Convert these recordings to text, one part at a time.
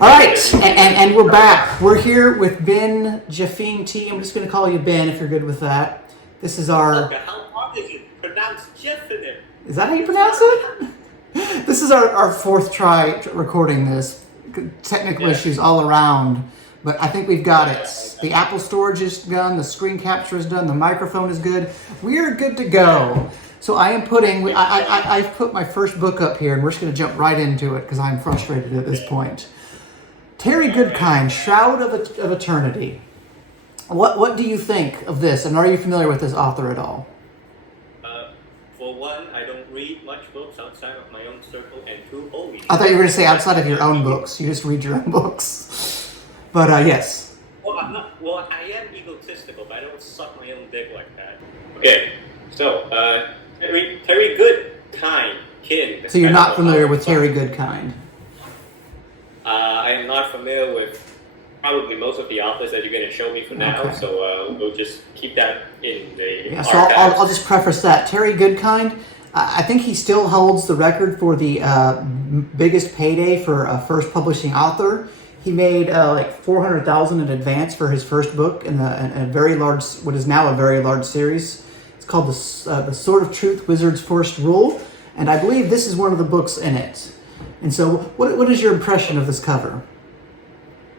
All right, and we're back. We're here with BenJepheneT. I'm just going to call you Ben if you're good with that. This is our... How hard is it? Pronounce Jephenet. Is that how you pronounce it? This is our fourth try recording this. Technical issues all around, but I think we've got it. The Apple storage is done, the screen capture is done, the microphone is good. We are good to go. So I am putting... I've put my first book up here, and we're just going to jump right into it because I'm frustrated at this point. Terry GOODKIND, Shroud of Eternity. What do you think of this, and are you familiar with this author at all? For one, I don't read much books outside of my own circle, and two, holy... I thought you were going to say outside of your own books. You just read your own books. But yes. Well, I am egotistical, but I don't suck my own dick like that. Okay, so, Terry GOODKIND. So you're not familiar with Terry GOODKIND? I am not familiar with probably most of the authors that you're going to show me for now, so we'll just keep that in the so I'll just preface that. Terry GOODKIND, I think he still holds the record for the biggest payday for a first publishing author. He made like $400,000 in advance for his first book in a very large, what is now a very large series. It's called the Sword of Truth, Wizard's First Rule, and I believe this is one of the books in it. And so, what is your impression of this cover?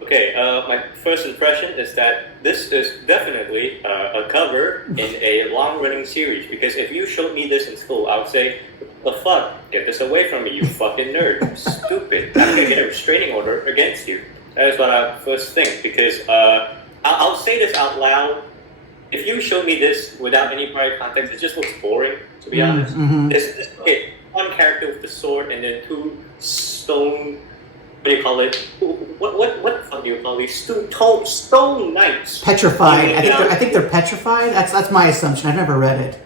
Okay, my first impression is that this is definitely a cover in a long-running series, because if you showed me this in school, I would say, the fuck? Get this away from me, you fucking nerd. Stupid. I'm going to get a restraining order against you. That is what I first think, because I'll say this out loud. If you showed me this without any prior context, it just looks boring, to be honest. This okay, one character with the sword and then two stone... What do you call it? What the fuck do you call these? Stone knights. Petrified. I think they're petrified. That's my assumption. I've never read it.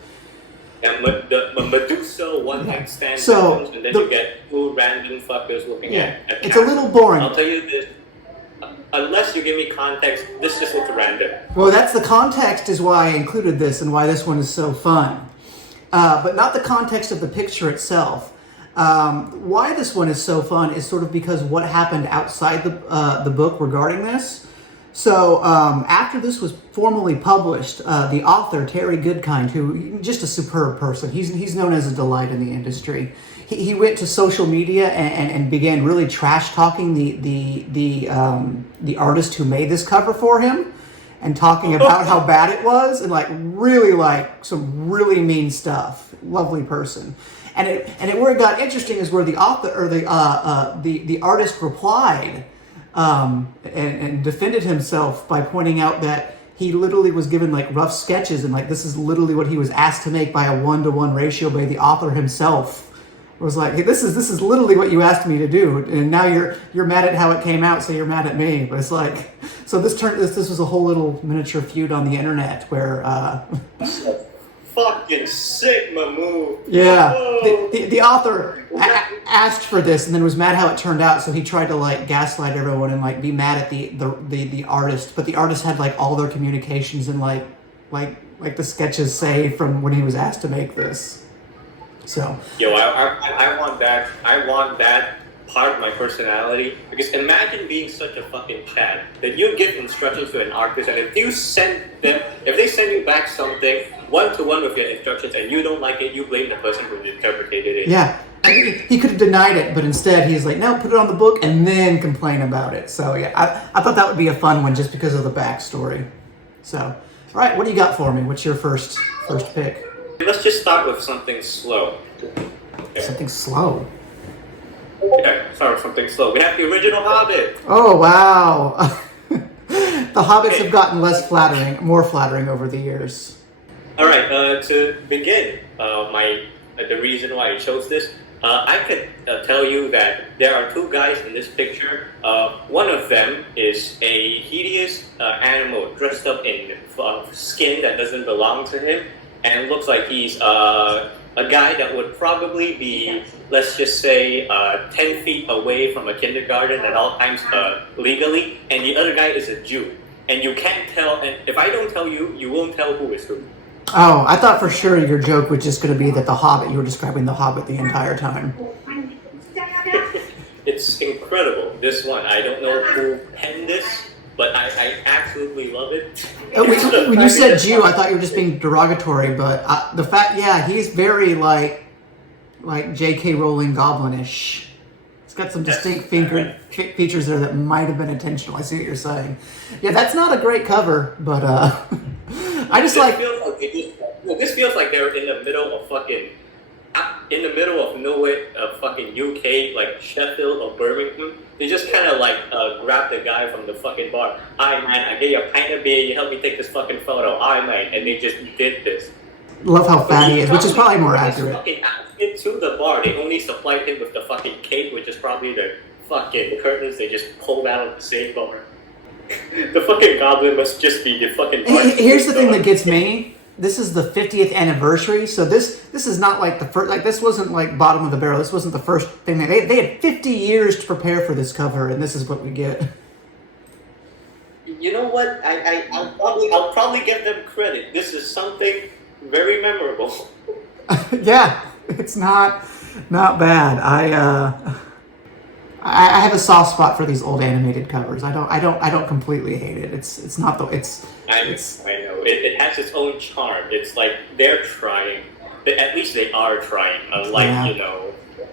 Yeah, the Medusa one-night stand victims, and then you get two random fuckers looking at it's a little boring. I'll tell you this. Unless you give me context, this just looks random. Well, that's the context is why I included this and why this one is so fun. But not the context of the picture itself. Why this one is so fun is sort of because what happened outside the book regarding this. So after this was formally published, the author Terry GOODKIND, who just a superb person, he's known as a delight in the industry. He went to social media and began really trash talking the artist who made this cover for him, and talking about how bad it was, and really some really mean stuff. Lovely person. And where it got interesting is where the author or the artist replied and defended himself by pointing out that he literally was given rough sketches, and this is literally what he was asked to make by a 1-to-1 ratio by the author himself. It was like, hey, this is literally what you asked me to do, and now you're mad at how it came out, so you're mad at me. But it's like, so this was a whole little miniature feud on the internet where. Fucking Sigma move. Yeah, the author asked for this and then was mad how it turned out, so he tried to gaslight everyone and be mad at the artist, but the artist had all their communications and like the sketches say from when he was asked to make this. So I want that part of my personality, because imagine being such a fucking Chad that you give instructions to an artist, and if they send you back something 1-to-1 with your instructions and you don't like it, you blame the person who interpreted it. Yeah, he could have denied it, but instead he's like, no, put it on the book and then complain about it. So yeah, I thought that would be a fun one just because of the backstory. So, all right, what do you got for me? What's your first pick? Let's just start with something slow. Okay. Something slow? Yeah, start with something slow. We have the original Hobbit. Oh, wow. The Hobbits have gotten more flattering over the years. All right, to begin, the reason why I chose this, I could tell you that there are two guys in this picture. One of them is a hideous animal dressed up in skin that doesn't belong to him, and looks like he's a guy that would probably be, let's just say, 10 feet away from a kindergarten at all times legally, and the other guy is a Jew. And you can't tell, and if I don't tell you, you won't tell who is who. Oh, I thought for sure your joke was just going to be that you were describing the Hobbit the entire time. It's incredible. This one, I don't know who penned this, but I absolutely love it. When you said Jew, I thought you were just being derogatory, but the fact, yeah, he's very like J.K. Rowling goblinish. It's got some distinct features there that might have been intentional. I see what you're saying. Yeah, that's not a great cover, but I just like. This feels like they're in the middle of nowhere, fucking UK, like Sheffield or Birmingham. They just kind of like grabbed the guy from the fucking bar. Hi man, I get you a pint of beer. You help me take this fucking photo. Hi mate, and they just did this. Love how fat he is, which is probably more accurate. Fucking outfit to the bar. They only supplied him with the fucking cake, which is probably the fucking curtains they just pulled out of the same bar. The fucking goblin must just be the fucking. Here's the thing that gets me. This is the 50th anniversary, so this is not like the first. Like this wasn't like bottom of the barrel. This wasn't the first thing they had 50 years to prepare for this cover, and this is what we get. You know what? I'll probably give them credit. This is something very memorable. Yeah, it's not bad. I have a soft spot for these old animated covers. I don't completely hate it. It's not the I know it has its own charm. It's like they're trying. At least they are trying. Unlike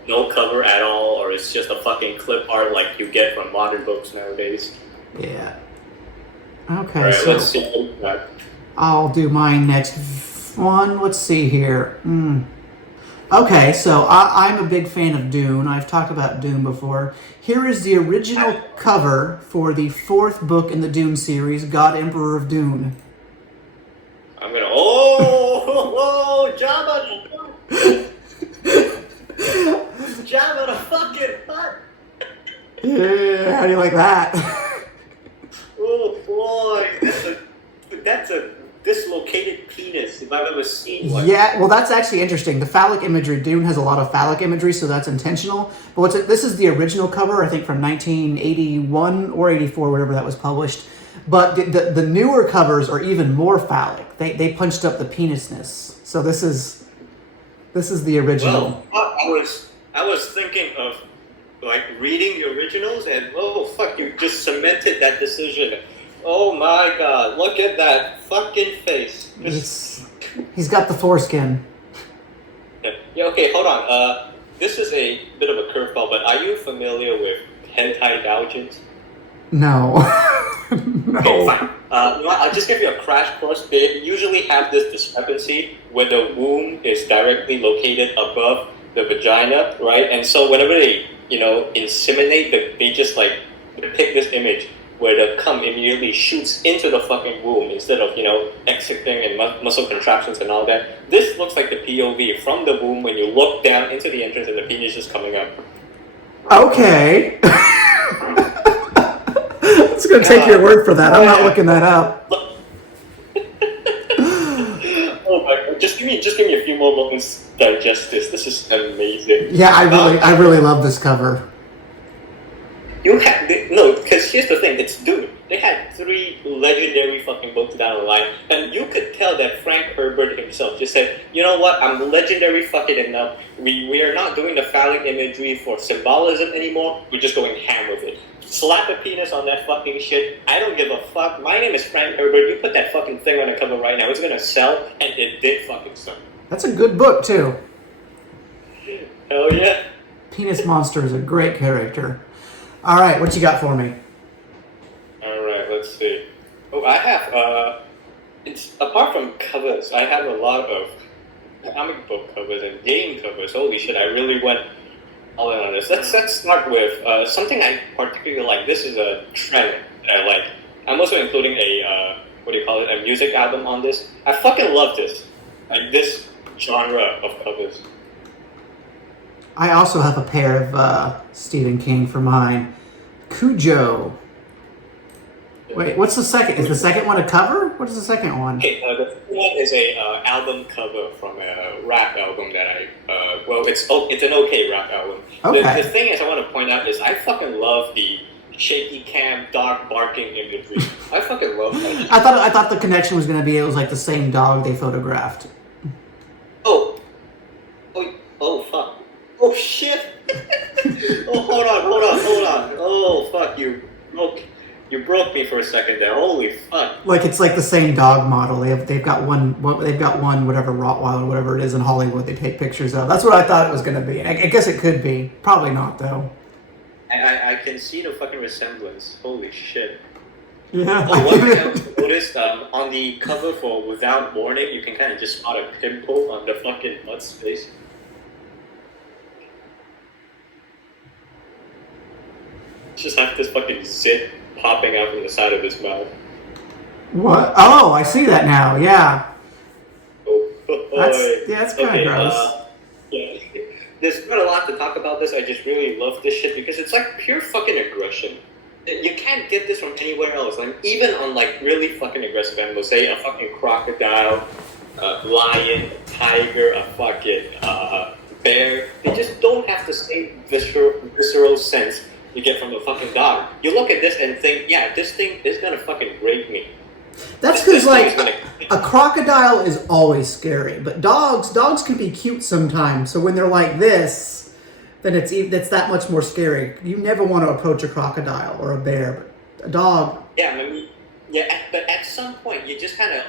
no cover at all, or it's just a fucking clip art like you get from modern books nowadays. Yeah. Okay, right, so let's see. I'll do my next one. Let's see here. Okay, so I'm a big fan of Dune. I've talked about Dune before. Here is the original cover for the 4th book in the Dune series, God Emperor of Dune. I'm gonna Jabba the fucking Hutt. Yeah, how do you like that? Oh boy, that's a dislocated penis if I've ever seen one. Yeah, well, that's actually interesting. The phallic imagery, Dune has a lot of phallic imagery, so that's intentional. But this is the original cover, I think, from 1981 or 84, whatever that was published. But the newer covers are even more phallic. They punched up the penisness. So this is the original. Well, I was thinking of like reading the originals, and oh fuck, you just cemented that decision. Oh my god, look at that fucking face. He's got the foreskin. Yeah, okay, hold on. This is a bit of a curveball, but are you familiar with hentai doujins? No. No. Okay, fine. I'll just give you a crash course. They usually have this discrepancy where the womb is directly located above the vagina, right? And so whenever they, inseminate, they just like depict this image where the cum immediately shoots into the fucking womb instead of, exiting and muscle contractions and all that. This looks like the POV from the womb when you look down into the entrance and the penis is coming up. Okay. I'm just going to take your word for that. I'm not looking that up. Oh my god. Just give me a few more moments to digest this. This is amazing. Yeah, I really love this cover. Because here's the thing, it's Dune. They had 3 legendary fucking books down the line, and you could tell that Frank Herbert himself just said, you know what, I'm legendary fucking enough. We are not doing the phallic imagery for symbolism anymore, we're just going ham with it. Slap a penis on that fucking shit, I don't give a fuck. My name is Frank Herbert, you put that fucking thing on the cover right now, it's gonna sell, and it did fucking sell. That's a good book, too. Hell yeah. Penis Monster is a great character. All right, what you got for me? All right, let's see. Oh, I have, it's apart from covers, I have a lot of comic book covers and game covers. Holy shit, I really went all in on this. Let's start with something I particularly like. This is a trend that I like. I'm also including a, a music album on this. I fucking love this. Like, this genre of covers. I also have a pair of Stephen King for mine. Cujo. Wait, what's the second? Is the second one a cover? What is the second one? Okay, the second one is a album cover from a rap album that it's an okay rap album. Okay. The thing is, I want to point out is I fucking love the shaky cam, dog barking imagery. I fucking love that. I thought the connection was going to be it was like the same dog they photographed. Oh fuck. Oh shit! Oh, hold on. Oh, fuck, you broke me for a second there. Holy fuck. Like it's like the same dog model. They've got one whatever Rottweiler, whatever it is in Hollywood. They take pictures of. That's what I thought it was going to be. I guess it could be. Probably not though. I can see the fucking resemblance. Holy shit. Yeah. Oh, one thing I've noticed on the cover for Without Warning, you can kind of just spot a pimple on the fucking butt's face. Just have this fucking zit popping out from the side of his mouth. What? Oh, I see that now. Yeah. Oh, that's kind of gross. Yeah. There's not a lot to talk about this. I just really love this shit because it's like pure fucking aggression. You can't get this from anywhere else. Like even on like really fucking aggressive animals, say a fucking crocodile, a lion, a tiger, a fucking bear. They just don't have the same visceral sense you get from a fucking dog. You look at this and think, yeah, this thing is gonna fucking rape me. That's because like a crocodile is always scary, but dogs can be cute sometimes. So when they're like this, then it's that much more scary. You never want to approach a crocodile or a bear, but a dog. Yeah, I mean, but at some point you just kind of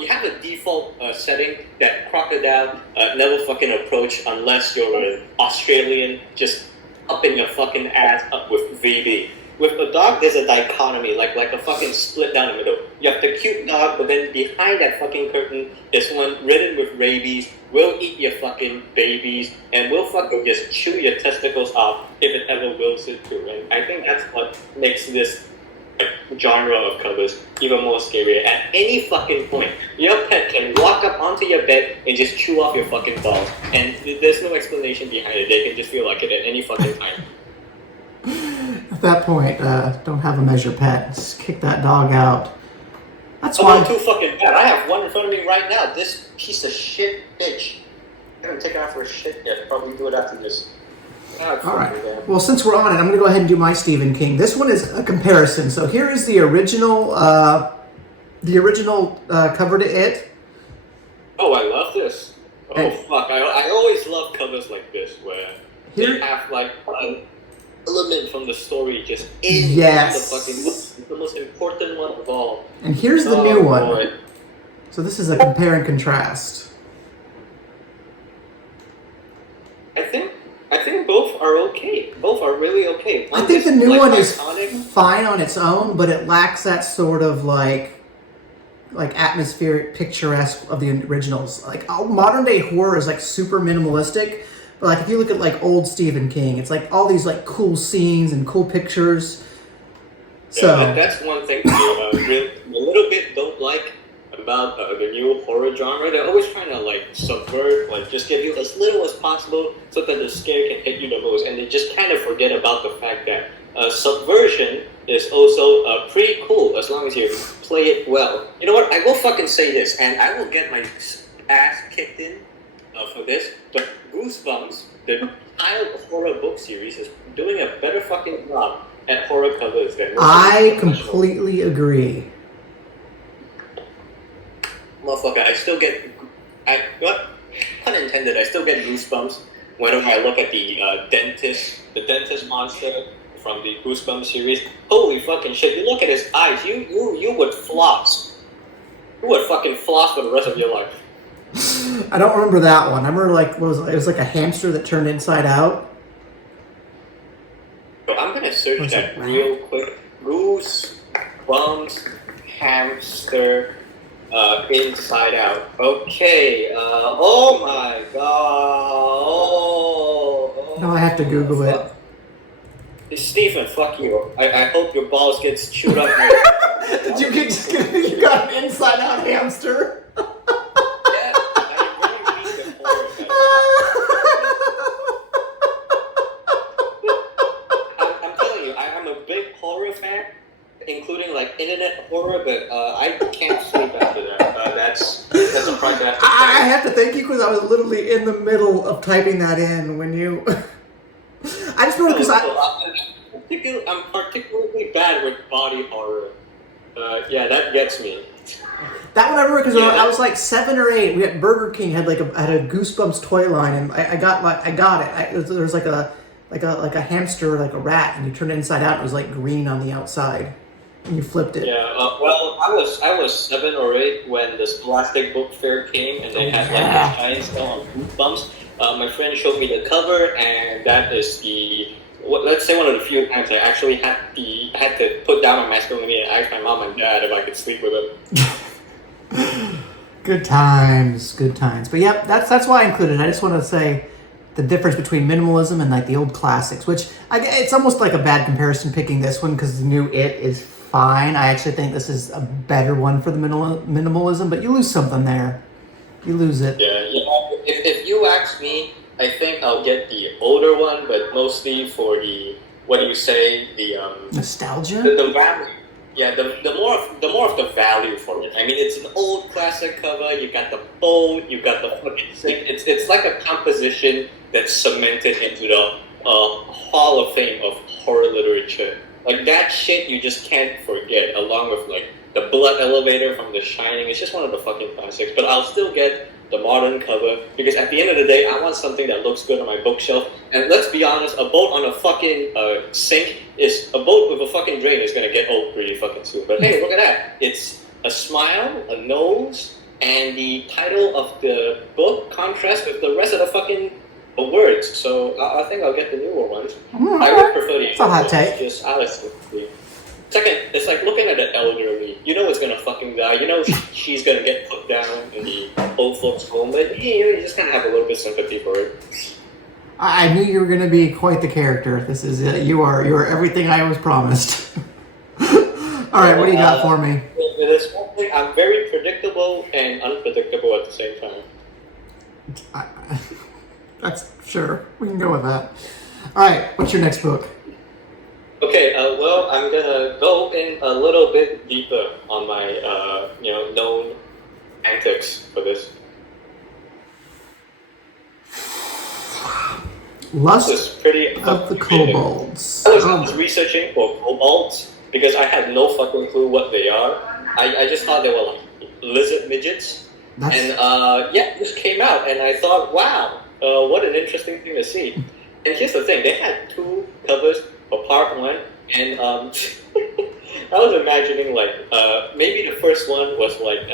you have a default setting that crocodile never fucking approach unless you're an Australian just up in your fucking ass up with VD. With a dog, there's a dichotomy, like a fucking split down the middle. You have the cute dog, but then behind that fucking curtain is one ridden with rabies, will eat your fucking babies, and will fucking just chew your testicles off if it ever wills it to. And I think that's what makes this genre of covers even more scary. At any fucking point, your pet can walk up onto your bed and just chew off your fucking balls, and there's no explanation behind it. They can just feel like it at any fucking time. At that point, don't have a measure pet. Just kick that dog out. That's why. I'm too fucking bad. I have one in front of me right now. This piece of shit bitch. I haven't taken out for a shit yet. Probably do it after this. All right. Well, since we're on it, I'm going to go ahead and do my Stephen King. This one is a comparison. So here is the original cover to it. Oh, I love this. Oh, fuck. I always love covers like this where they have like an element from the story just in the fucking the most important one of all. And here's the new one. Boy. So this is a compare and contrast. I think both are okay. Both are really okay. I think the new one is fine on its own, but it lacks that sort of like atmospheric, picturesque of the originals. Like modern day horror is like super minimalistic, but like if you look at like old Stephen King, it's like all these like cool scenes and cool pictures. So that's one thing I a little bit don't like about the new horror genre. They're always trying to like subvert, like just give you as little as possible so that the scare can hit you the most, and they just kind of forget about the fact that subversion is also pretty cool as long as you play it well. You know what? I will fucking say this, and I will get my ass kicked in for this. But Goosebumps, the Untitled horror book series, is doing a better fucking job at horror covers than I completely agree. Motherfucker, I still get, pun intended, I still get goosebumps whenever I look at the dentist monster from the Goosebumps series. Holy fucking shit, you look at his eyes, you would floss. You would fucking floss for the rest of your life. I don't remember that one. I remember it was like a hamster that turned inside out. I'm gonna search that real quick. Goosebumps hamster Inside Out. Okay. Oh my god. Oh, now I have to Google it. Stephen, fuck you. I hope your balls gets chewed up. You got an Inside Out hamster? Yeah, I really need the horror. I'm telling you, I'm a big horror fan, including like internet horror, but I can't sleep after that. That's a project. I have to thank you because I was literally in the middle of typing that in when you. I just know because I'm particularly bad with body horror. Yeah, that gets me. That one I remember because I was like 7 or 8. We at Burger King had a Goosebumps toy line, and I got it. There was like a like a hamster, like a rat, and you turned it inside out, and it was like green on the outside, and you flipped it. Yeah, well, I was 7 or 8 when the Scholastic Book Fair came, and they had like this giant skull on Goosebumps. My friend showed me the cover, and that is let's say one of the few times I actually had to put down my masculinity and ask my mom and dad if I could sleep with them. Good times. But yep, that's why I included it. I just want to say the difference between minimalism and like the old classics, which it's almost like a bad comparison picking this one because the new It is fine. I actually think this is a better one for the minimalism, but you lose something there. You lose it. Yeah. If you ask me, I think I'll get the older one, but mostly for the nostalgia. The value. Yeah, the more of the value for it. I mean, it's an old classic cover. You got the boat. You got the fucking thing. It's like a composition that's cemented into the Hall of Fame of horror literature. Like that shit, you just can't forget. Along with like the Blood Elevator from The Shining. It's just one of the fucking classics. But I'll still get the modern cover because at the end of the day, I want something that looks good on my bookshelf. And let's be honest, a boat on a fucking sink a boat with a fucking drain is gonna get old pretty fucking soon. But hey, look at that! It's a smile, a nose, and the title of the book contrasts with the rest of the fucking words. So I think I'll get the newer ones. I would prefer the. It's a hot take. Just honestly. Second, it's like looking at an elderly. You know it's gonna fucking die. You know she's gonna get put down in the old folks' home, but you just kind of have a little bit of sympathy for it. I knew you were going to be quite the character. This is it. You are everything I was promised. All right, what do you got for me? There's one thing. I'm very predictable and unpredictable at the same time. That's sure. We can go with that. All right, what's your next book? Okay, well, I'm gonna go in a little bit deeper on my, known antics for this. Lust this is pretty of the Kobolds. I was researching for kobolds because I had no fucking clue what they are. I just thought they were like lizard midgets. And this came out, and I thought, wow, what an interesting thing to see. And here's the thing, they had 2 covers for part 1, and I was imagining, like, maybe the first one was, like,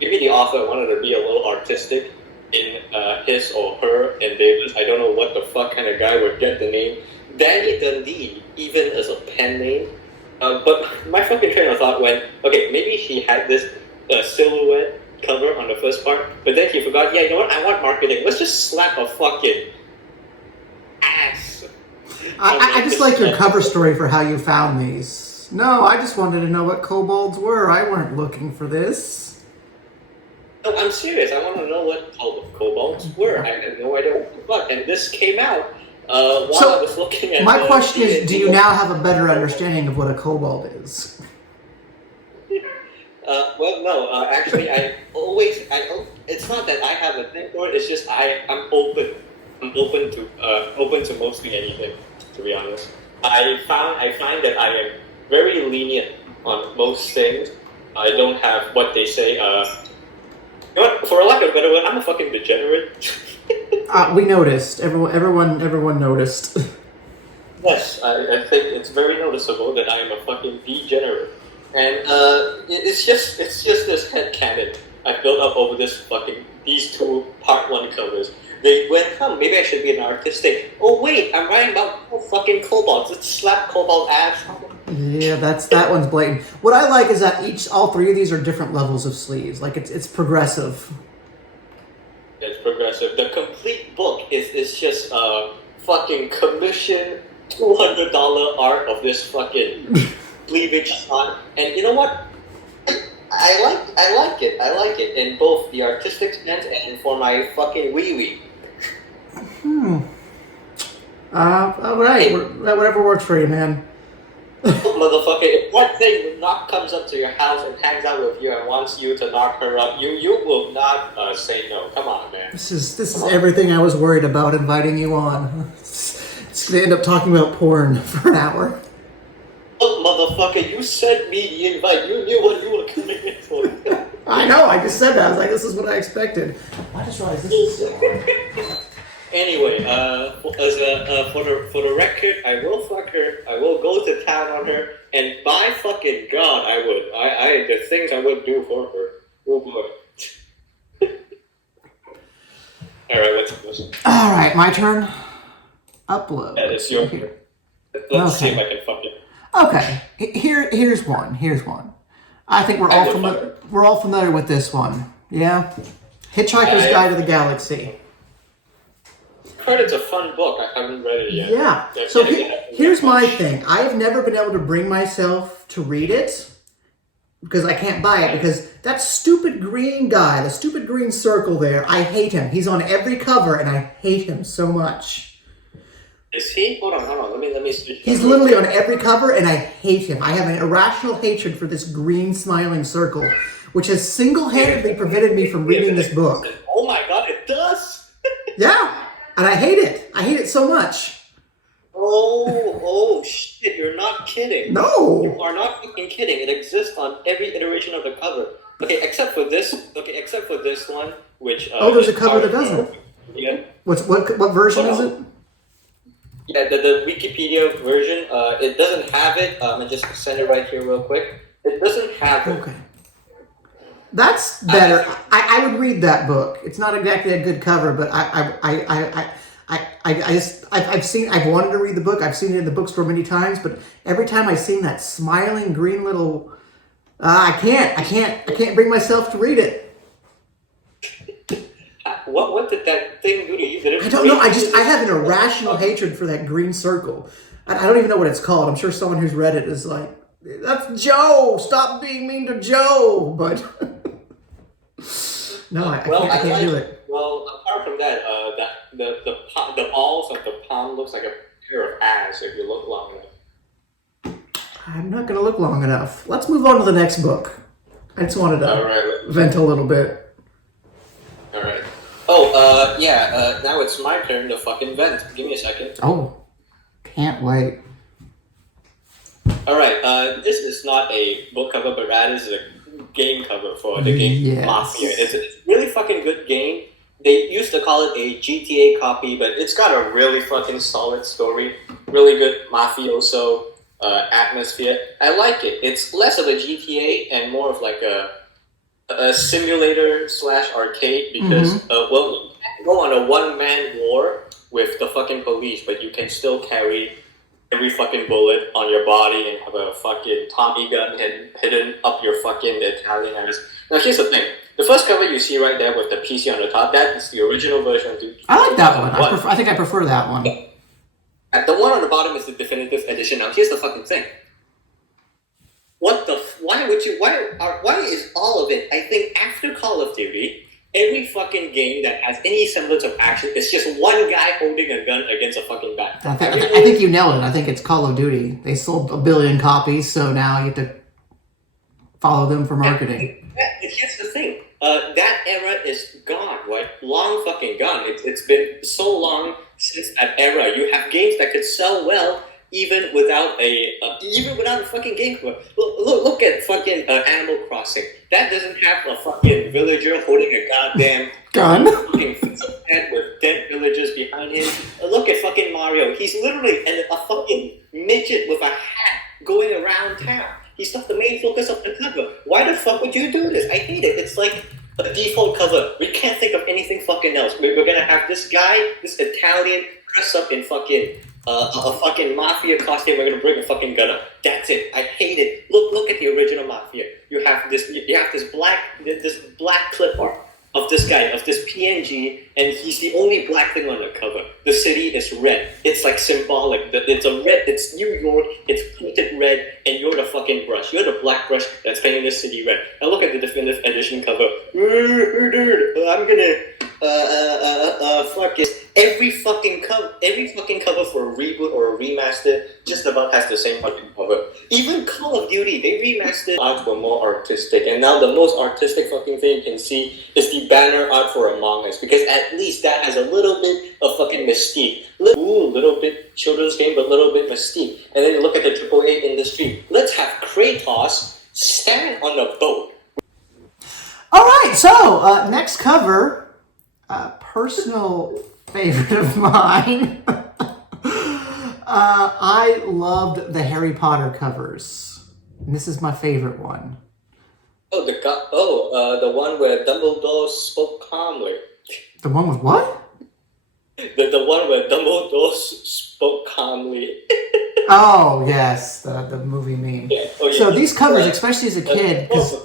maybe the author wanted to be a little artistic in his or her endeavors. I don't know what the fuck kind of guy would get the name Danny Dundee, even as a pen name. But my fucking train of thought went, okay, maybe he had this silhouette cover on the first part, but then he forgot, yeah, you know what, I want marketing. Let's just slap a fucking ass. I just like your cover story for how you found these. No, I just wanted to know what kobolds were. I weren't looking for this. No, I'm serious. I want to know what kobolds were. I had no idea what the fuck. And this came out while I was looking at. My question is, do you now have a better understanding of what a kobold is? Well, no. Actually, it's not that I have a thing for it. It's just I'm open. I'm open to mostly anything. To be honest, I find that I am very lenient on most things. I don't have what they say. You know what? For a lack of a better word, I'm a fucking degenerate. We noticed. Everyone noticed. Yes, I think it's very noticeable that I am a fucking degenerate, and it's just this headcanon I built up over these 2 part 1 covers. They went, maybe I should be an artistic. Oh wait, I'm writing about fucking kobolds. Let's slap kobold ass. Yeah, that one's blatant. What I like is that all 3 of these are different levels of sleeves. Like it's progressive. It's progressive. The complete book is just fucking commission $200 art of this fucking cleavage shot. And you know what? I like it in both the artistic sense and for my fucking wee-wee. All right. Whatever works for you, man. Motherfucker, if one thing comes up to your house and hangs out with you and wants you to knock her up, you will not say no. Come on, man. This is everything I was worried about inviting you on. It's gonna end up talking about porn for an hour. Look, motherfucker, you sent me the invite. You knew what you were coming in for. I know, I just said that. I was like, this is what I expected. I just realized this is still on. Anyway, for the record, I will fuck her. I will go to town on her, and by fucking God, I would. I the things I would do for her. Oh boy. All right, what's the question? All right, my turn. Upload. Yeah, it's your turn. Let's see if I can fuck it. Okay, here's one. I think we're all familiar with this one. Yeah, Hitchhiker's Guide to the Galaxy. I've heard it's a fun book. I haven't read it yet. Yeah. So here's my thing. I've never been able to bring myself to read it because I can't buy it because that stupid green guy, the stupid green circle there, I hate him. He's on every cover and I hate him so much. Is he? Hold on. Let me see. He's literally on every cover and I hate him. I have an irrational hatred for this green smiling circle, which has single-handedly prevented me from reading this book. Oh my God, it does! Yeah. And I hate it. I hate it so much. Oh, shit, you're not kidding. No. You are not fucking kidding. It exists on every iteration of the cover. Okay, except for this one, which... there's a cover that doesn't. Yeah. What version is it? Yeah, the Wikipedia version, it doesn't have it. I just send it right here real quick. It doesn't have it. Okay. That's better. I would read that book. It's not exactly a good cover, but I've wanted to read the book. I've seen it in the bookstore many times, but every time I've seen that smiling green little, I can't bring myself to read it. What did that thing do to you? I don't know. I have an irrational hatred for that green circle. I don't even know what it's called. I'm sure someone who's read it is like, that's Joe. Stop being mean to Joe. But no, I can't do it. Well, apart from that, the balls of the palm looks like a pair of ass if you look long enough. I'm not going to look long enough. Let's move on to the next book. I just wanted to vent a little bit. All right. Now it's my turn to fucking vent. Give me a second. Oh, can't wait. All right. This is not a book cover, but rather is a game cover for the game Mafia. It's a really fucking good game. They used to call it a GTA copy, but it's got a really fucking solid story. Really good mafioso atmosphere. I like it. It's less of a GTA and more of like a simulator / arcade because, you can't go on a one-man war with the fucking police, but you can still carry every fucking bullet on your body and have a fucking Tommy gun hidden up your fucking Italian ass. Now here's the thing. The first cover you see right there with the PC on the top, that is the original version. I like that one. I think I prefer that one. The one on the bottom is the definitive edition. Now here's the fucking thing. Why is all of it? I think after Call of Duty, every fucking game that has any semblance of action is just one guy holding a gun against a fucking bat. I think you nailed it. I think it's Call of Duty. They sold 1 billion copies, so now you have to follow them for marketing. Here's the thing. That era is gone, right? Long fucking gone. It's been so long since that era. You have games that could sell well even without a fucking game cover. Look at fucking Animal Crossing. That doesn't have a fucking villager holding a goddamn gun. Fucking head with dead villagers behind him. Look at fucking Mario. He's literally a fucking midget with a hat going around town. He's not the main focus of the cover. Why the fuck would you do this? I hate it. It's like a default cover. We can't think of anything fucking else. We're gonna have this guy, this Italian, dressed up in fucking a fucking mafia costume. We're gonna bring a fucking gun up. That's it. I hate it. Look at the original mafia. You have this black clip art of this guy, of this PNG, and he's the only black thing on the cover. The city is red. It's like symbolic. It's a red. It's New York. It's painted red, and you're the fucking brush. You're the black brush that's painting the city red. Now look at the definitive edition cover. I'm gonna fuck it. Every fucking cover for a reboot or a remaster just about has the same fucking cover. Even Call of Duty, they remastered art for more artistic, and now the most artistic fucking thing you can see is the banner art for Among Us, because at least that has a little bit of fucking mystique. Little bit children's game, but little bit mystique. And then you look at the AAA industry. Let's have Kratos stand on the boat. All right, so next cover, personal favorite of mine. I loved the Harry Potter covers. And this is my favorite one. Oh, the one where Dumbledore spoke calmly. The one with what? The one where Dumbledore spoke calmly. Oh, yes, the movie meme. Yeah. Oh, yeah. So these covers, especially as a kid, because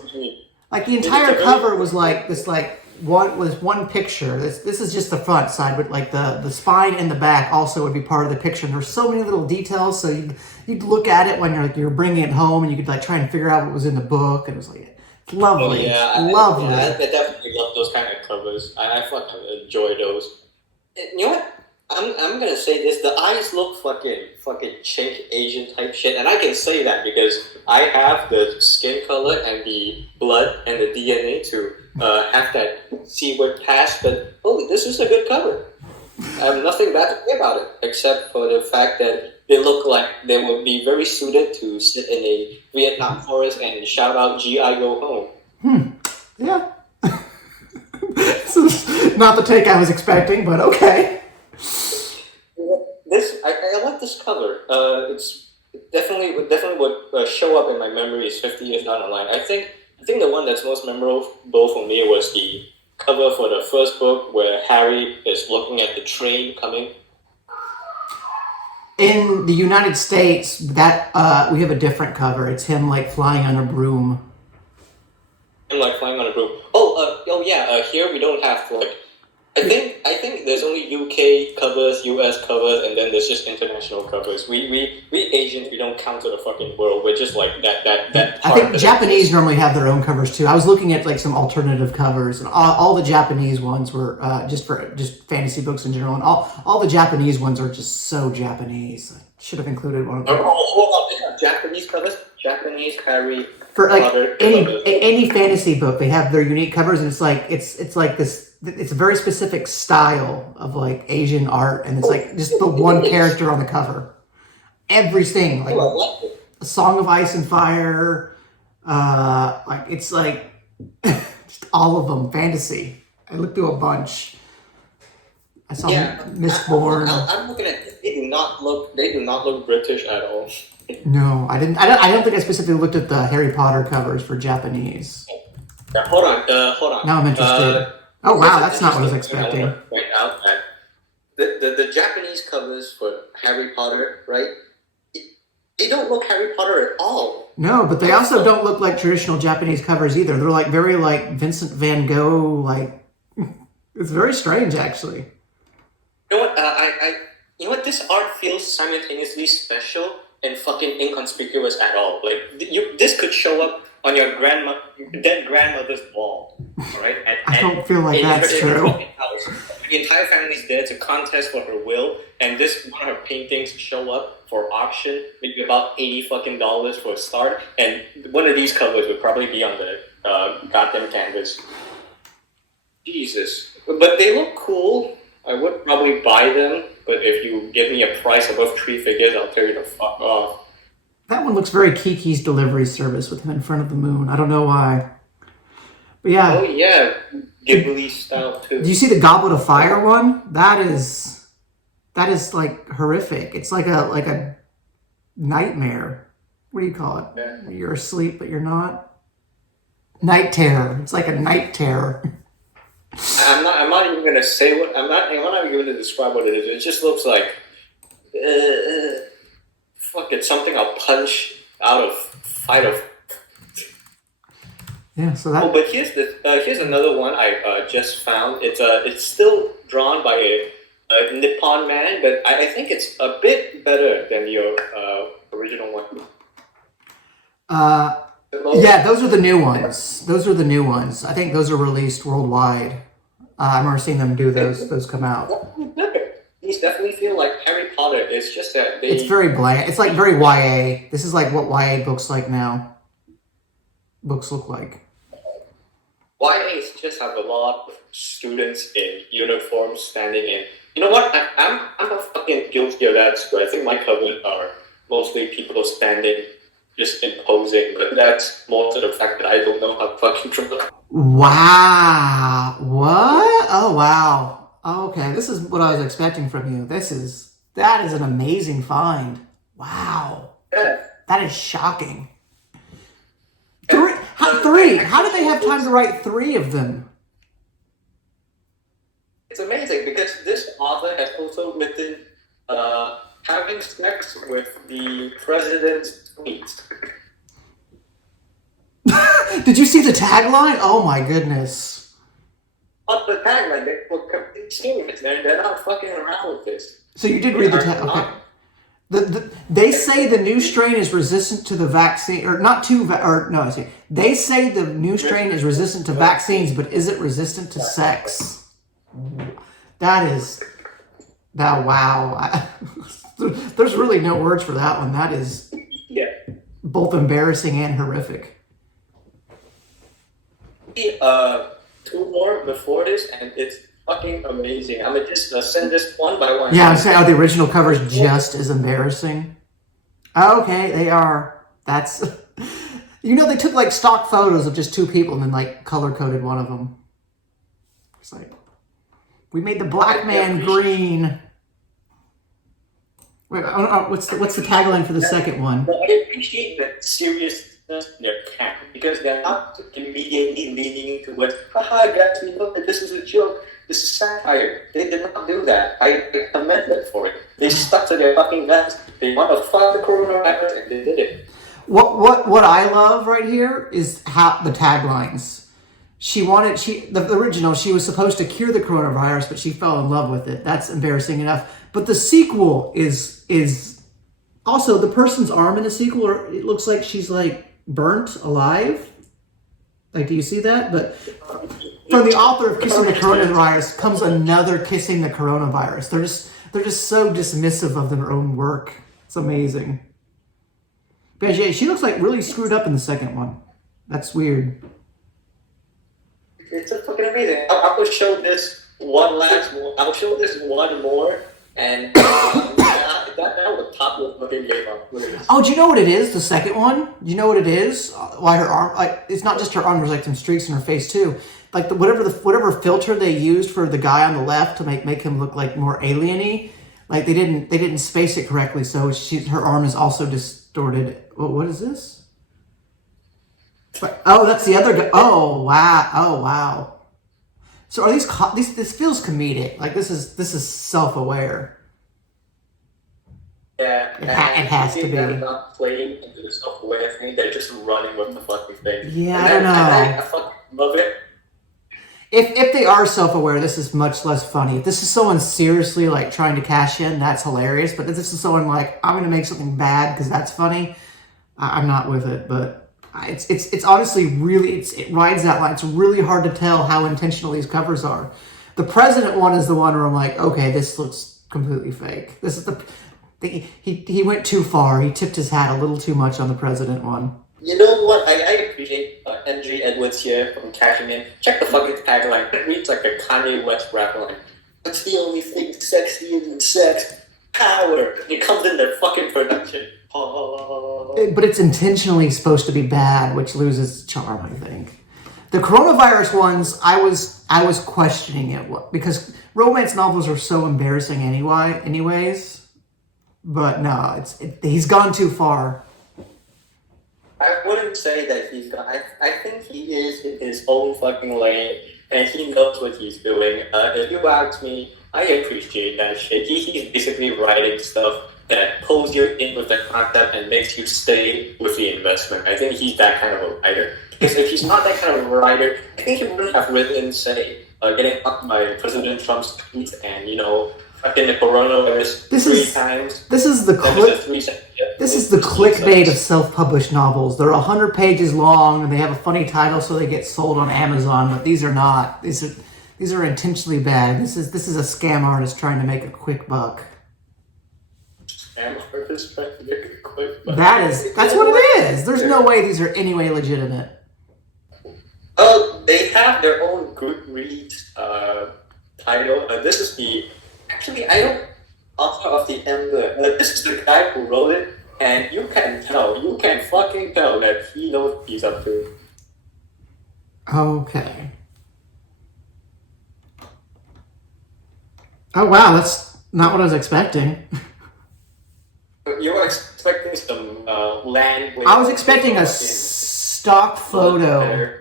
like the entire cover was like this, like one picture. This is just the front side, but like the spine and the back also would be part of the picture. And there's so many little details, so you'd look at it when you're bringing it home, and you could like try and figure out what was in the book. And it was like lovely, lovely. I definitely love those kind of covers. I fucking enjoy those. You know what? I'm gonna say this. The eyes look fucking chink Asian type shit, and I can say that because I have the skin color and the blood and the DNA to have that C-word pass. But holy, this is a good cover. I have nothing bad to say about it, except for the fact that they look like they would be very suited to sit in a Vietnam forest and shout out "G.I. Go Home." Yeah. This is not the take I was expecting, but okay. I like this cover. It's definitely would show up in my memories 50 years down the line. I think the one that's most memorable for me was the cover for the first book where Harry is looking at the train coming. In the United States, that we have a different cover. It's him like flying on a broom. Him like flying on a broom. Oh yeah. Here we don't have like. I think there's only UK covers, US covers, and then there's just international covers. We Asians, we don't count to the fucking world. We're just like that. I think Japanese normally have their own covers too. I was looking at like some alternative covers, and all the Japanese ones were just fantasy books in general, and all the Japanese ones are just so Japanese. I should have included one of them. Hold on, they have Japanese covers. Japanese Harry for like Potter any fantasy book, they have their unique covers, and it's like this. It's a very specific style of like Asian art, and it's like just the one character on the cover. Everything, like A Song of Ice and Fire, like it's like just all of them fantasy. I looked through a bunch. I saw Mistborn. I'm looking at. They do not look British at all. No, I didn't. I don't think I specifically looked at the Harry Potter covers for Japanese. Yeah, hold on. Now I'm interested. Oh wow, that's not what I was expecting. I want to point out that the Japanese covers for Harry Potter, right? They don't look Harry Potter at all. No, but they also don't look like traditional Japanese covers either. They're like very like Vincent van Gogh. Like it's very strange, actually. You know what? You know what? This art feels simultaneously special and fucking inconspicuous at all. Like this could show up on your dead grandmother's wall, all right? I don't feel like that's true. The entire family's there to contest for her will, and this one of her paintings show up for auction, maybe about $80 for a start, and one of these covers would probably be on the goddamn canvas. Jesus. But they look cool. I would probably buy them, but if you give me a price above 3 figures, I'll tell you to fuck off. That one looks very Kiki's Delivery Service with him in front of the moon. I don't know why. But yeah. Oh yeah, Ghibli style too. Do you see the Goblet of Fire one? That is like horrific. It's like a nightmare. What do you call it? Yeah. You're asleep but you're not. Night terror. It's like a night terror. I'm not even gonna say what I'm not even gonna describe what it is. It just looks like fuck, it's something I'll punch out of fight of. Yeah, so that. Oh, but here's another one I just found. It's still drawn by a Nippon man, but I think it's a bit better than your original one. Yeah, those are the new ones. I think those are released worldwide. I remember seeing them do those come out. These definitely feel like Harry Potter. It's just that it's very bland. It's like very YA. This is like what YA books like now. Books look like. YAs just have a lot of students in uniforms standing in. You know what? I'm a fucking guilty of that too. I think my covers are mostly people standing, just imposing. But that's more to the fact that I don't know how to fucking draw. Wow. What? Oh wow. Okay, this is what I was expecting from you. That is an amazing find. Wow. Yeah. That is shocking. Three? How did they have time to write 3 of them? It's amazing because this author has also written having sex with the president's niece. Did you see the tagline? Oh my goodness. But the tagline, they were completely serious. They're not fucking around with this. So you did read the tagline. Okay. They say the new strain is resistant to the vaccine, or not to, or no, I see. They say the new strain is resistant to vaccines, but is it resistant to sex? Wow. There's really no words for that one. That is both embarrassing and horrific. 2 more before this, and it's fucking amazing. I'm gonna just send this one by one. Yeah, I'm saying, the original cover is just as embarrassing. Okay, they are. That's, they took like stock photos of just 2 people and then like color coded one of them. It's like, we made the black man green. Wait, what's the tagline for the second one? Well, I appreciate the seriousness in their camp because they're not immediately leaning towards, haha, guys, we know that this is a joke, this is satire. They did not do that. I commend them for it. They stuck to their fucking guns. They want to fight the coronavirus, and they did it. What I love right here is how the taglines. The original, she was supposed to cure the coronavirus, but she fell in love with it. That's embarrassing enough. But the sequel is also the person's arm in the sequel, or it looks like she's like burnt alive. Like, do you see that? But from the author of Kissing the Coronavirus comes another Kissing the Coronavirus. They're just so dismissive of their own work. It's amazing. But yeah, she looks like really screwed up in the second one. That's weird. It's fucking amazing. I will show this I'll show this one more, and that would top the fucking game up. Oh, do you know what it is? The second one? Do you know what it is? Why her arm? Like, it's not just her arm. There's like some streaks in her face too. Like whatever filter they used for the guy on the left to make him look like more alien-y. Like they didn't space it correctly, so her arm is also distorted. What is this? Oh, that's the other guy. Oh wow. So are these? This feels comedic. Like this is self-aware. Yeah, it has to be. They're not playing into the self-aware thing. They're just running with the fucking thing. Yeah, I don't know. I fucking love it. If they are self-aware, this is much less funny. If this is someone seriously like trying to cash in, that's hilarious. But if this is someone like, I'm going to make something bad because that's funny, I'm not with it. But it's honestly really, it rides that line. It's really hard to tell how intentional these covers are. The president one is the one where I'm like, okay, this looks completely fake. This is he went too far. He tipped his hat a little too much on the president one. You know what? I appreciate Andre Edwards here from cashing in. Check the fucking tagline. It reads like a Kanye West rap line. What's the only thing sexy than sex? Power. It comes in the fucking production. But it's intentionally supposed to be bad, which loses charm, I think. The coronavirus ones, I was questioning it because romance novels are so embarrassing anyways. But no, he's gone too far. I wouldn't say that he's gone. I think he is in his own fucking lane, and he knows what he's doing. If you ask me, I appreciate that shit. He's basically writing stuff that pulls you in with the concept and makes you stay with the investment. I think he's that kind of a writer. Because if he's not that kind of a writer, I think he wouldn't have written, say, getting up by President Trump's tweets and, fucking the coronavirus three times. This is the clickbait of self-published novels. They're 100 pages long and they have a funny title, so they get sold on Amazon. But these are not. These are intentionally bad. This is a scam artist trying to make a quick buck. Scam artist trying to make a quick buck. That's what it is. There's no way these are any way legitimate. They have their own Goodreads title. This is I don't author of the Ember. This is the guy who wrote it, and you can fucking tell that he knows what he's up to. Okay. Oh wow, that's not what I was expecting. You were expecting some land. I was expecting a stock photo.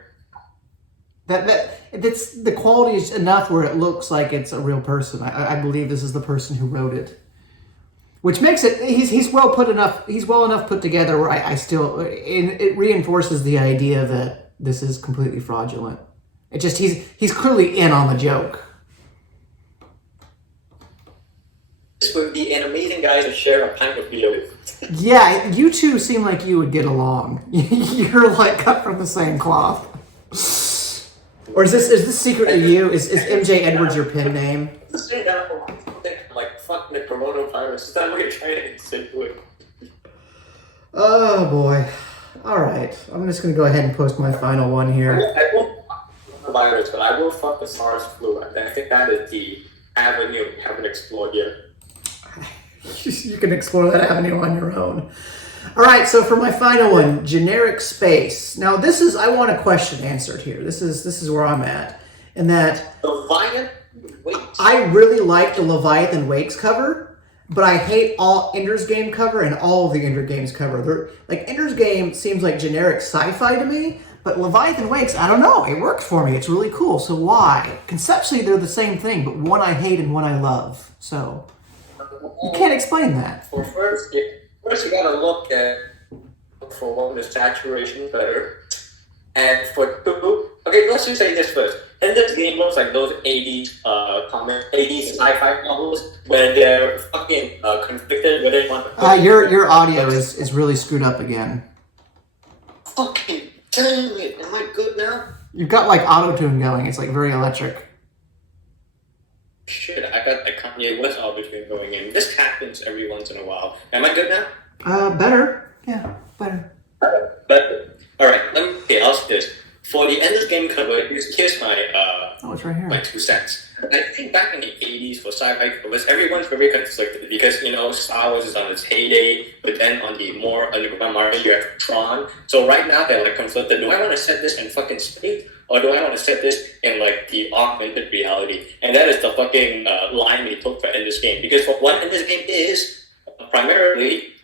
That's the quality is enough where it looks like it's a real person. I believe this is the person who wrote it, which makes it he's well enough put together where I still it reinforces the idea that this is completely fraudulent. It just he's clearly in on the joke. This would be an amazing guy to share a pint of beer with. Yeah, you two seem like you would get along. You're like cut from the same cloth. Or is this secretly you? Is MJ Edwards your pen name? Like fuck the coronavirus. Is that what you're trying to insinuate? Oh boy. Alright. I'm just gonna go ahead and post my final one here. I won't fuck the coronavirus, but I will fuck the SARS flu. I think that is the avenue we haven't explored yet. You can explore that avenue on your own. All right, so for my final one, generic space. Now, I want a question answered here. This is where I'm at, in that Leviathan Wakes. I really like the Leviathan Wakes cover, but I hate all Ender's Game cover and all of the Ender Games cover. Ender's Game seems like generic sci-fi to me, but Leviathan Wakes, I don't know. It works for me. It's really cool. So why? Conceptually, they're the same thing, but one I hate and one I love. So you can't explain that. For first you gotta look at for one, the saturation better, and for two, okay, let's just say this first. And this game looks like those 80s 80s sci-fi novels where they're fucking conflicted where they want to. Your audio is really screwed up again. Fucking damn it! Am I good now? You've got like auto-tune going. It's like very electric. Shit, I got a Kanye West auto-tune going in. This happens every once in a while. Am I good now? Better. Yeah, better. But alright, I'll say this. For the Ender's Game cover, here's my it's right here. My 2 cents. I think back in the 80s for sci-fi covers, everyone's very conflicted because, Star Wars is on its heyday, but then on the more underground market, you have Tron. So right now, they're like conflicted. Do I want to set this in fucking space? Or do I want to set this in like the augmented reality? And that is the fucking line they took for Ender's Game. Because for what Ender's Game is, primarily,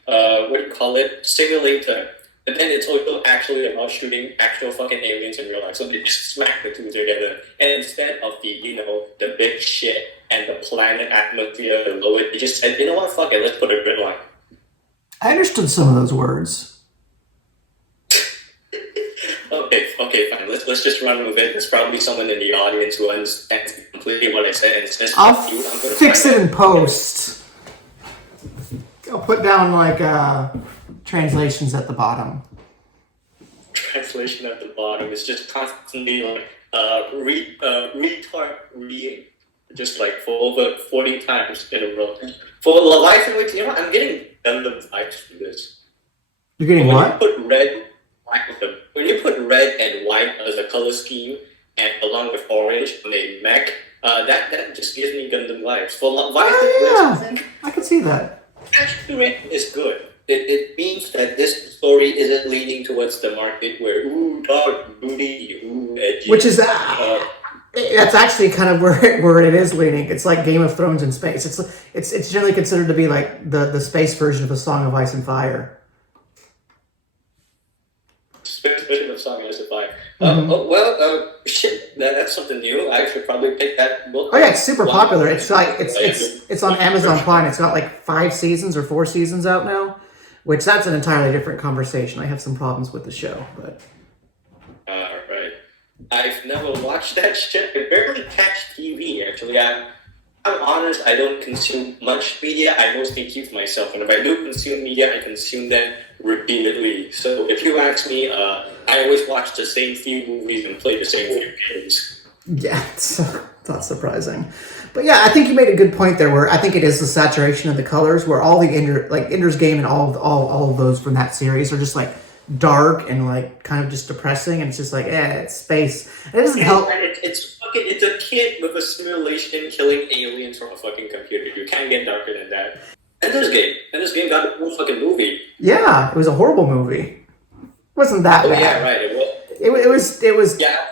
simulator. But then it's also actually about shooting actual fucking aliens in real life. So they just smack the two together. And instead of the big shit and the planet atmosphere below it, they just said, you know what, fuck it, let's put a grid line. I understood some of those words. Okay, fine. Let's just run with it. There's probably someone in the audience who understands completely what I said and says, I'll fix it in post. I'll put down translations at the bottom. Translation at the bottom is just constantly retard reading, just like for over 40 times in a row. For Leviathan Wakes, I'm getting Gundam vibes from this. You're getting what? When you put red and white as a color scheme, and along with orange on a mech, that just gives me Gundam vibes. For Leviathan Wakes, I can see that. Actually, is good. It means that this story isn't leaning towards the market where dark, moody, edgy. Which is that's actually kind of where it is leaning. It's like Game of Thrones in space. It's generally considered to be like the space version of A Song of Ice and Fire. Space version of Song of Ice and Fire. Mm-hmm. Shit. That's something new. I should probably pick that book. Oh yeah, it's super popular. It's like it's on Amazon Prime. It's got like 5 seasons or 4 seasons out now. Which that's an entirely different conversation. I have some problems with the show, but. Right. I've never watched that shit. I barely catch TV. Actually, I'm honest. I don't consume much media. I mostly keep myself, and if I do consume media, I consume them repeatedly. So if you ask me, I always watch the same few movies and play the same few games. Yeah, it's not surprising. But yeah, I think you made a good point there where I think it is the saturation of the colors where all the Ender's Game and all of those from that series are just like dark and like kind of just depressing and it's just like, it's space. And it doesn't help. It's a kid with a simulation killing aliens from a fucking computer. You can't get darker than that. Ender's Game got a cool fucking movie. Yeah, it was a horrible movie. It wasn't that bad. Yeah, right. It was a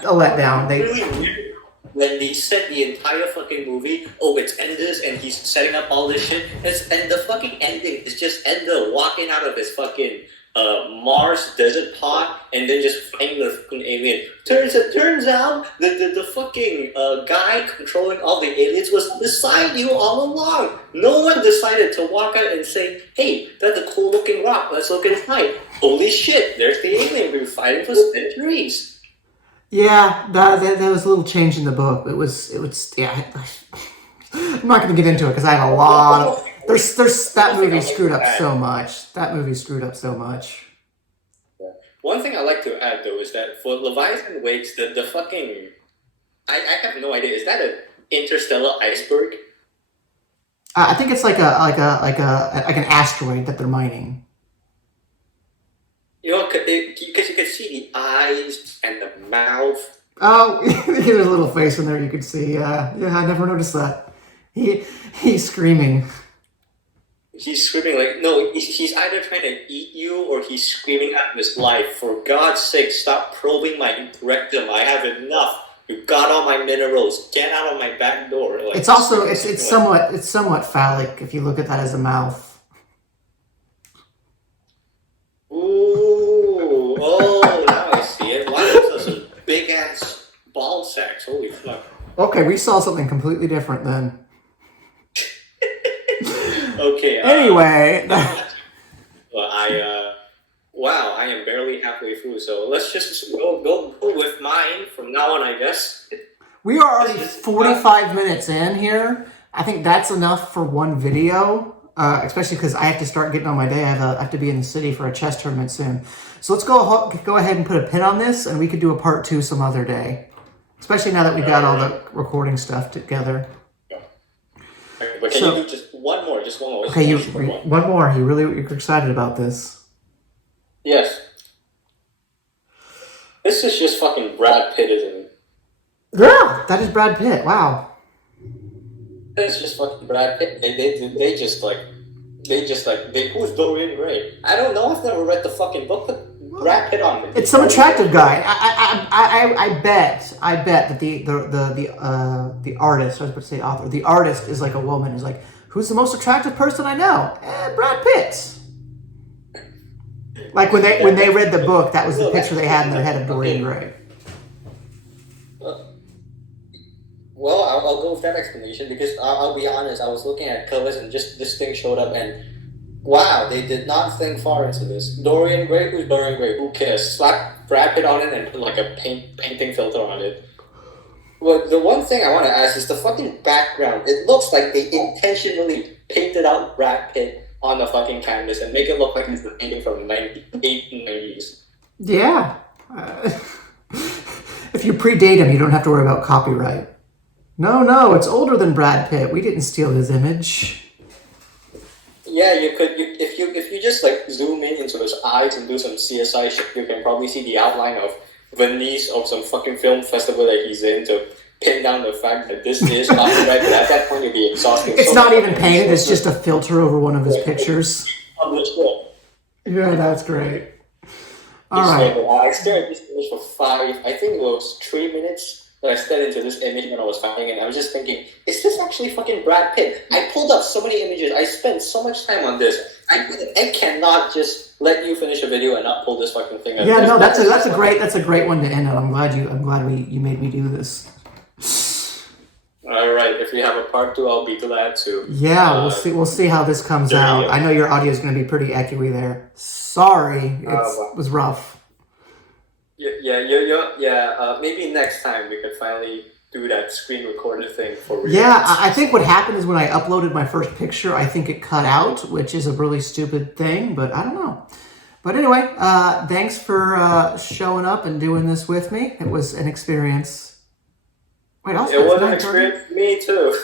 letdown. Really weird. when they said the entire fucking movie, oh, it's Ender's and he's setting up all this shit, and the fucking ending is just Ender walking out of his fucking Mars desert pod and then just fighting the fucking alien. Turns out the fucking guy controlling all the aliens was beside you all along. No one decided to walk out and say, hey, that's a cool looking rock, let's look inside. Holy shit, there's the alien we've been fighting for centuries. Yeah, that was a little change in the book. It was yeah. I'm not going to get into it because I have a lot of... There's that movie screwed up so much. That movie screwed up so much. Yeah. One thing I like to add though is that for Leviathan Wakes, the fucking... I have no idea. Is that an interstellar iceberg? I think it's like an asteroid that they're mining. You know, because you can see the eyes and the mouth. Oh, there's a little face in there you could see. Yeah, I never noticed that. He's screaming. He's screaming like, no, he's either trying to eat you or he's screaming out of his life. For God's sake, stop probing my rectum. I have enough. You got all my minerals. Get out of my back door. Like, it's also it's somewhat phallic if you look at that as a mouth. Ooh, oh, now I see it. Why is those big ass ball sacks? Holy fuck. Okay, we saw something completely different then. Okay. Anyway. Wow, I am barely halfway through, so let's just go with mine from now on, I guess. We are already 45 minutes in here. I think that's enough for one video, especially because I have to start getting on my day. I have to be in the city for a chess tournament soon. So let's go ahead and put a pin on this, and we could do a part 2 some other day. Especially now that we've got all the recording stuff together. But can you do just one more? Just one more. Okay, one more. You're excited about this. Yes. This is just fucking Brad Pitt, isn't it? Yeah, that is Brad Pitt. Wow. It's just fucking Brad Pitt. They who's Dorian Gray? I don't know. I've never read the fucking book. Put Brad Pitt on it. It's some attractive guy. I bet that the artist, I was about to say author, the artist is like a woman. Is like, who's the most attractive person I know? Brad Pitt. Like when they read the book, that was the picture they had in their head of Dorian Gray. Well, I'll go with that explanation because I'll be honest. I was looking at covers and just this thing showed up and wow, they did not think far into this. Dorian Gray, who's Dorian Gray? Who cares? Slap Brad Pitt on it and put like a painting filter on it. Well, the one thing I want to ask is the fucking background. It looks like they intentionally painted out Brad Pitt on the fucking canvas and make it look like it's a painting from the 1890s. Yeah. If you predate him, you don't have to worry about copyright. No, it's older than Brad Pitt. We didn't steal his image. Yeah, you could. If you just like zoom in into his eyes and do some CSI shit, you can probably see the outline of Venice of some fucking film festival that he's in to pin down the fact that this is copyright. But at that point, you'd be exhausting. It's not even painted. It's just a filter over one of his pictures. Yeah, that's great. All right. I stared at this image for 3 minutes. That I stared into this image when I was finding it. I was just thinking, is this actually fucking Brad Pitt? I pulled up so many images. I spent so much time on this. I cannot just let you finish a video and not pull this fucking thing up. Yeah, no, that's a great one to end on. I'm glad you made me do this. All right, if we have a part 2, I'll be glad to. Yeah, we'll see how this comes out. I know your audio is going to be pretty echoey there. Sorry, it was rough. Yeah. Maybe next time we could finally do that screen recorder thing for real. Yeah, I think what happened is when I uploaded my first picture, I think it cut out, which is a really stupid thing, but I don't know. But anyway, thanks for showing up and doing this with me. It was an experience. Wait, it was an experience for me too.